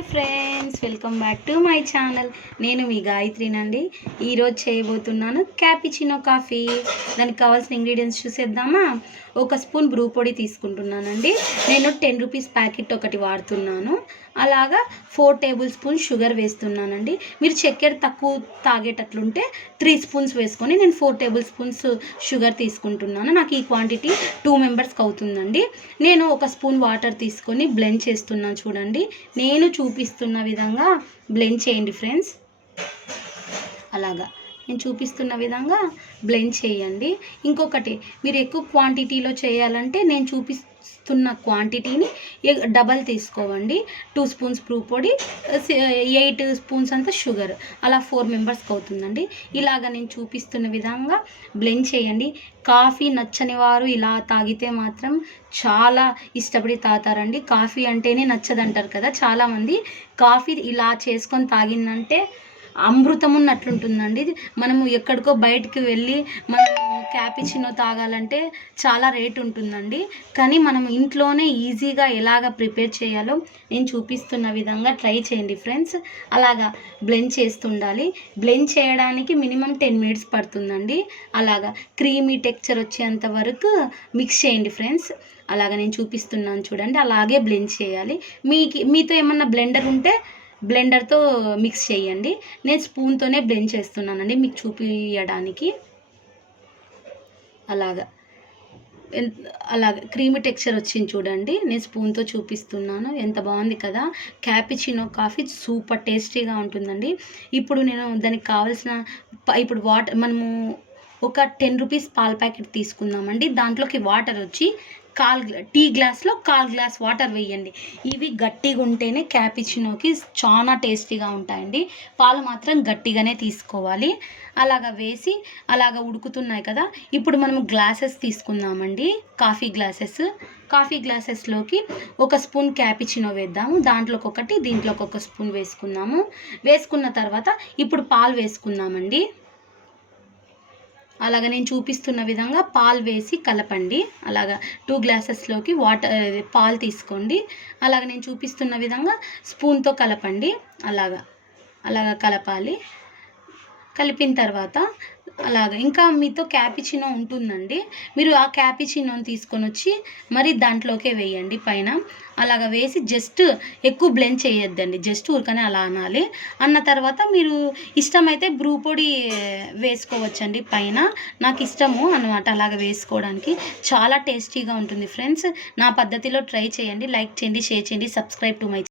Hi friends, welcome back to my channel. నేను మీ గాయత్రినండి. ఈరోజు చేయబోతున్నాను క్యాపిచినో కాఫీ. దానికి కావాల్సిన ఇంగ్రీడియంట్స్ చూసేద్దామా. ఒక స్పూన్ బ్రూ పొడి తీసుకుంటున్నానండి. నేను 10 రూపీస్ ప్యాకెట్ ఒకటి వాడుతున్నాను. అలాగా 4 టేబుల్ స్పూన్ షుగర్ వేస్తున్నానండి. మీరు చక్కెర తక్కువ తాగేటట్లుంటే 3 స్పూన్స్ వేసుకొని నేను 4 టేబుల్ స్పూన్స్ షుగర్ తీసుకుంటున్నాను. నాకు ఈ క్వాంటిటీ 2 మెంబర్స్కి అవుతుందండి. నేను ఒక స్పూన్ వాటర్ తీసుకొని బ్లెండ్ చేస్తున్నాను. చూడండి, నేను చూపిస్తున్న విధంగా బ్లెండ్ చేయండి ఫ్రెండ్స్. అలాగా నేను చూపిస్తున్న విధంగా బ్లెండ్ చేయండి. ఇంకొకటి, మీరు ఎక్కువ క్వాంటిటీలో చేయాలంటే నేను చూపిస్తున్న క్వాంటిటీని డబల్ తీసుకోవండి. 2 స్పూన్స్ బ్రూ పొడి, 8 స్పూన్స్ అంతా షుగర్, అలా 4 మెంబర్స్కి అవుతుందండి. ఇలాగ నేను చూపిస్తున్న విధంగా బ్లెండ్ చేయండి. కాఫీ నచ్చని వారు ఇలా తాగితే మాత్రం చాలా ఇష్టపడి తాగుతారండి. కాఫీ అంటేనే నచ్చదంటారు కదా చాలామంది. కాఫీ ఇలా చేసుకొని తాగిందంటే అమృతం ఉన్నట్లుంటుందండి. మనము ఎక్కడికో బయటికి వెళ్ళి మనం క్యాపిచినో తాగాలంటే చాలా రేట్ ఉంటుందండి. కానీ మనం ఇంట్లోనే ఈజీగా ఎలాగ ప్రిపేర్ చేయాలో నేను చూపిస్తున్న విధంగా ట్రై చేయండి ఫ్రెండ్స్. అలాగా బ్లెండ్ చేస్తుండాలి. బ్లెండ్ చేయడానికి మినిమం 10 మినిట్స్ పడుతుందండి. అలాగా క్రీమీ టెక్స్చర్ వచ్చేంత వరకు మిక్స్ చేయండి ఫ్రెండ్స్. అలాగ నేను చూపిస్తున్నాను చూడండి, అలాగే బ్లెండ్ చేయాలి. మీతో ఏమన్నా బ్లెండర్ ఉంటే బ్లెండర్తో మిక్స్ చేయండి. నేను స్పూన్తోనే బ్లెండ్ చేస్తున్నానండి మీకు చూపించడానికి. అలాగా క్రీమీ టెక్స్చర్ వచ్చింది చూడండి. నేను స్పూన్తో చూపిస్తున్నాను. ఎంత బాగుంది కదా. క్యాపిచినో కాఫీ సూపర్ టేస్టీగా ఉంటుందండి. ఇప్పుడు నేను దానికి కావాల్సిన ఇప్పుడు మనము ఒక 10 రూపీస్ పాల ప్యాకెట్ తీసుకుందామండి. దాంట్లోకి వాటర్ వచ్చి టీ గ్లాస్లో 1/4 గ్లాస్ వాటర్ వేయండి. ఇవి గట్టిగా ఉంటేనే క్యాపిచినోకి చాలా టేస్టీగా ఉంటాయండి. పాలు మాత్రం గట్టిగానే తీసుకోవాలి. అలాగా వేసి అలాగ ఉడుకుతున్నాయి కదా. ఇప్పుడు మనం గ్లాసెస్ తీసుకుందామండి. కాఫీ గ్లాసెస్లోకి 1 స్పూన్ క్యాపిచినో వేద్దాము. దాంట్లోకి ఒకటి, దీంట్లోకి 1 స్పూన్ వేసుకుందాము. వేసుకున్న తర్వాత ఇప్పుడు పాలు వేసుకుందామండి. అలాగ నేను చూపిస్తున్న విధంగా పాలు వేసి కలపండి. అలాగా 2 గ్లాసెస్లోకి పాలు తీసుకోండి. అలాగ నేను చూపిస్తున్న విధంగా స్పూన్తో కలపండి. అలాగా కలపాలి. కలిపిన తర్వాత ఇంకా మీతో క్యాపిచినో ఉంటుందండి. మీరు ఆ క్యాపిచినోని తీసుకొని వచ్చి మరి దాంట్లోకే వేయండి పైన. అలాగ వేసి జస్ట్ ఎక్కువ బ్లెండ్ చేయొద్దండి. జస్ట్ ఊరికనే అలా అనాలి. అన్న తర్వాత మీరు ఇష్టమైతే బ్రూ పొడి వేసుకోవచ్చండి పైన. నాకు ఇష్టము అన్నమాట అలాగ వేసుకోవడానికి. చాలా టేస్టీగా ఉంటుంది ఫ్రెండ్స్. నా పద్ధతిలో ట్రై చేయండి. లైక్ చేయండి, షేర్ చేయండి, సబ్స్క్రైబ్ టు మై